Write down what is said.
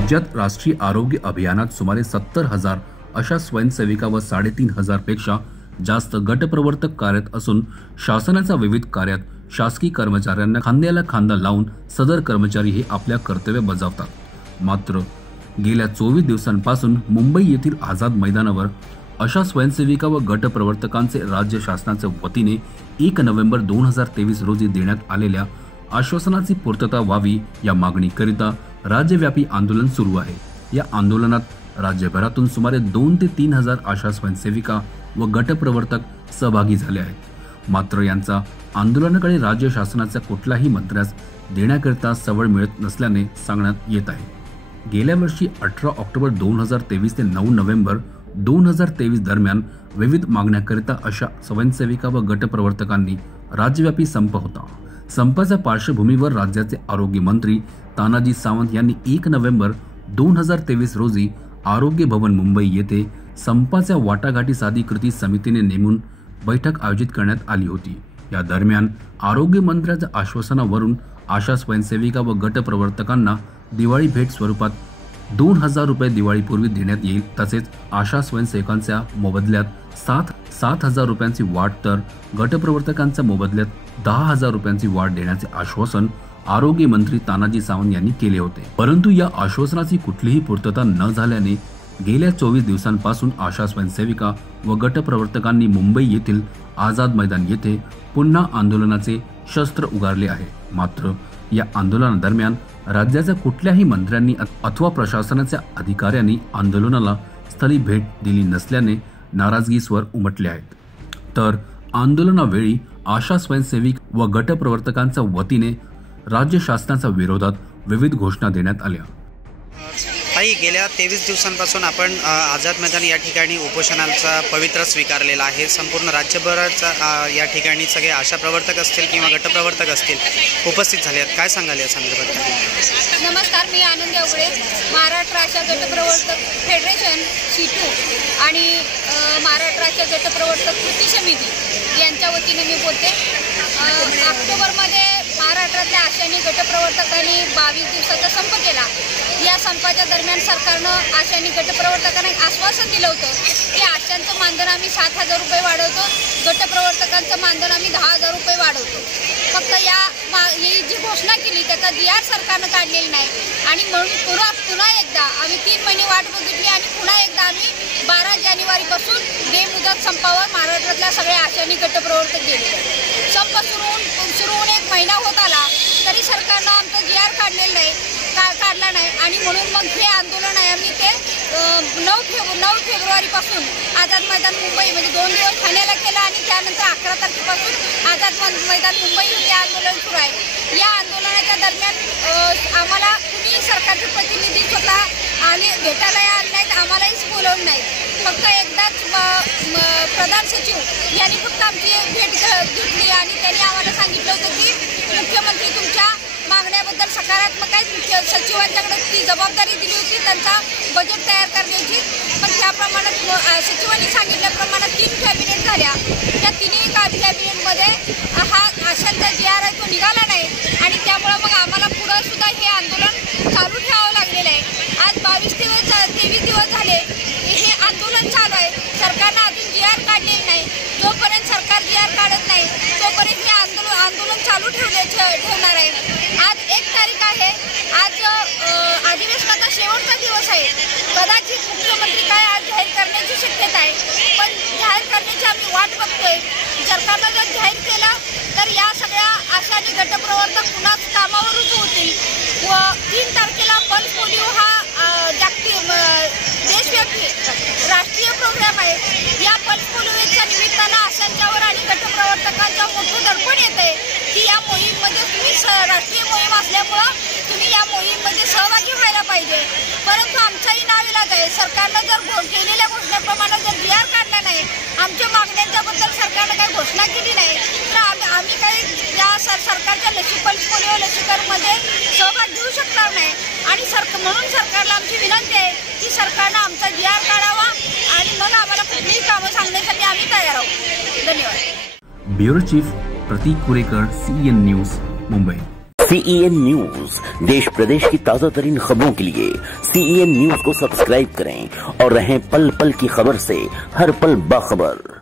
राज्यात राष्ट्रीय आरोग्य अभियानात सुमारे 70,000 अशा स्वयंसेविका व 3,500 पेक्षा जास्त गटप्रवर्तक कार्यरत असून शासनाच्या विविध कार्यात शासकीय कर्मचाऱ्यांना खांद्याला खांदा लावून सदर कर्मचारी हे आपल्या कर्तव्य बजावतात। मात्र गेल्या 24 दिवसांपासून मुंबई येथील आझाद मैदानावर अशा स्वयंसेविका व गटप्रवर्तकांचे राज्य शासनाच्या वतीने 1 नोव्हेंबर 2023 रोजी देण्यात आलेल्या आश्वासनाची पूर्तता व्हावी या मागणीकरिता राज्यव्यापी आंदोलन सुरू आहे। या आंदोलनात राज्यभरातून सुमारे 2 ते 3 हजार आशा स्वयंसेविका व गटप्रवर्तक सहभागी झाले आहेत। मात्र यांचा आंदोलनाकडे राज्य शासनाच्या कुठल्याही मंत्र्यास देण्याकरिता सवड मिळत नसल्याने सांगण्यात येत आहे। गेल्या वर्षी 18 ऑक्टोबर 2023 ते 9 नोव्हेंबर 2023 दरम्यान विविध मागण्याकरिता अशा स्वयंसेविका व गटप्रवर्तकांनी राज्यव्यापी संप होता। संपाच्या पार्श्वभूमीवर राज्याचे आरोग्य मंत्री तानाजी सावंत यांनी 1 नोव्हेंबर 2023 रोजी आरोग्य भवन मुंबई येथे संपाच्या वाटाघाटीसाठी कृती समितीने नेमून बैठक आयोजित करण्यात आली होती। या दरम्यान आरोग्य मंत्र्याच्या आश्वासनावरून आशा स्वयंसेविका व गटप्रवर्तकांना दिवाळी भेट स्वरूपात 2,000 रुपये दिवाळीपूर्वी देण्यात येईल। तसेच आशा स्वयंसेवकांच्या मोबदल्यात 7,000 रुपयांची वाढ तर गटप्रवर्तकांच्या मोबदल्यात 10,000 रुपयांची वाढ देण्याचे आश्वासन आरोग्य मंत्री तानाजी सावंत यांनी केले होते। परंतु या आश्वासनाची कुठलीही पूर्तता न झाल्याने गेल्या 24 दिवसांपासून आशा स्वयंसेविका व गटप्रवर्तकांनी मुंबई येथील आझाद मैदान येथे पुन्हा आंदोलनाचे शस्त्र उगारले आहे। मात्र या आंदोलनादरम्यान राज्याच्या कुठल्याही मंत्र्यांनी अथवा प्रशासनाच्या अधिकाऱ्यांनी आंदोलनाला स्थळी भेट दिली नसल्याने नाराजगीस्वर उमटले आहेत। तर आंदोलनावेळी आशा स्वयंसेविक व गटप्रवर्तकांच्या वतीने राज्य शासनाच्या विरोधात विविध घोषणा देण्यात आल्या। ताई, गेल्या 23 दिवसांपासून आपण आझाद मैदान या ठिकाणी उपोषणाचा पवित्र स्वीकारलेला आहे। संपूर्ण राज्यभराचा या ठिकाणी सगळे आशा प्रवर्तक असतील किंवा गटप्रवर्तक असतील उपस्थित झाले आहेत। काय सांगाल या संदर्भात? नमस्कार, मी आनंदी अवघडे, महाराष्ट्र आशा गटप्रवर्तक फेडरेशन C2 आणि महाराष्ट्र आशा गटप्रवर्तक कृती समिती यांच्या वतीने मी बोलते। ऑक्टोबरमध्ये महाराष्ट्रातल्या आशांनी गटप्रवर्तकांनी 22 दिवसाचा संप केला। या संपाच्या दरम्यान सरकारनं आशांनी गटप्रवर्तकांना आश्वासन दिलं होतं की आशांचं मानधन आम्ही 7,000 रुपये वाढवतो, गटप्रवर्तकांचं मानधन आम्ही 10,000 रुपये वाढवतो। फक्त ही जी घोषणा केली त्याचा DR सरकारनं काढलेला नाही आणि म्हणून पुन्हा एकदा आम्ही 3 महिने वाट बघितली आणि पुन्हा एकदा आम्ही 12 जानेवारीपासून बेमुदत संपावर महाराष्ट्रातल्या सगळ्या आशांनी गटप्रवर्तक गेले। संप सुरू होऊन 1 महिना होत आला तरी सरकारनं आमचा DR काढला नाही आणि म्हणून मग हे आंदोलन आहे आम्ही ते 9 फेब्रुवारीपासून आझाद मैदान मुंबई म्हणजे 2 दिवस ठाण्याला केलं आणि त्यानंतर 11 तारखेपासून आझाद मैदान मुंबई हे आंदोलन सुरू आहे। या आंदोलनाच्या दरम्यान आम्हाला कुणी सरकारचे प्रतिनिधी स्वतः आले भेटायला आले नाहीत, आम्हालाही बोलवलं नाही। फक्त एकदाच प्रधान सचिव यांनी फक्त आमची भेट घेतली आणि त्यांनी आम्हाला सांगितलं होतं की मुख्यमंत्री तुमच्या मागण्याबद्दल सकारात्मक आहेत। मुख्य सचिवांच्याकडे ती जबाबदारी दिली होती त्यांचा बजेट तयार करण्याची, पण त्याप्रमाणे सचिवांनी सांगितल्याप्रमाणे 3 कॅबिनेट झाल्या। त्या 3ही कॅबिनेटमध्ये हा आशांचा DR आहे तो निघाला नाही आणि त्यामुळे मग आम्हाला पुढं सुद्धा हे आंदोलन चालू ठेवावं लागलेलं आहे। आज 23 दिवस झाले हे आंदोलन चालू आहे। सरकारनं अजून DR काढलेलं नाही। जोपर्यंत सरकार DR काढत नाही तोपर्यंत हे आंदोलन चालू ठेवणार आहे। आज 1 तारीख आहे, आज अधिवेशनाचा शेवटचा दिवस आहे। कदाचित मुख्यमंत्री काय आज जाहीर करण्याची शक्यता आहे, पण जाहीर करण्याची आम्ही वाट बघतोय। सरकारनं जर जाहीर केलं तर या सगळ्या आशांनी गटप्रवर्तक पुन्हा कामावर रुजू होतील व 3 तारखेला पल्स पोलिओ हा देशव्यापी राष्ट्रीय प्रोग्राम आहे। या पल्स पोलिओच्या निमित्तानं आशांच्यावर आणि गटप्रवर्तकांच्या मोठं दडपण येत आहे की या मोहीममध्ये तुम्ही राष्ट्रीय मोहीम असल्यामुळं तुम्ही या मोहीममध्ये सहभागी व्हायला पाहिजे। परंतु आमचाही नाविलाज आहे। सरकारनं जर केलेल्या घोषणेप्रमाणे जर DR काढला नाही, आमच्या मागण्यांच्याबद्दल सरकारनं काही घोषणा केली नाही तर आम्ही काही या सरकारच्या पल्स पोलिओ लसीकरणमध्ये सहभाग घेऊ शकणार नाही आणि म्हणून सरकारला आमची विनंती आहे की सरकारनं आमचा DR काढावा आणि मग आम्हाला कुठलीही कामं सांगण्यासाठी आम्ही तयार आहोत। धन्यवाद। Bureau chief Pratik Kurekar, CN news, Mumbai. CEN news, देश प्रदेश की ताजा तरीन खबरों के लिए CEN न्यूज को सब्सक्राइब करें और रहें पल पल की खबर से हर पल बाखबर।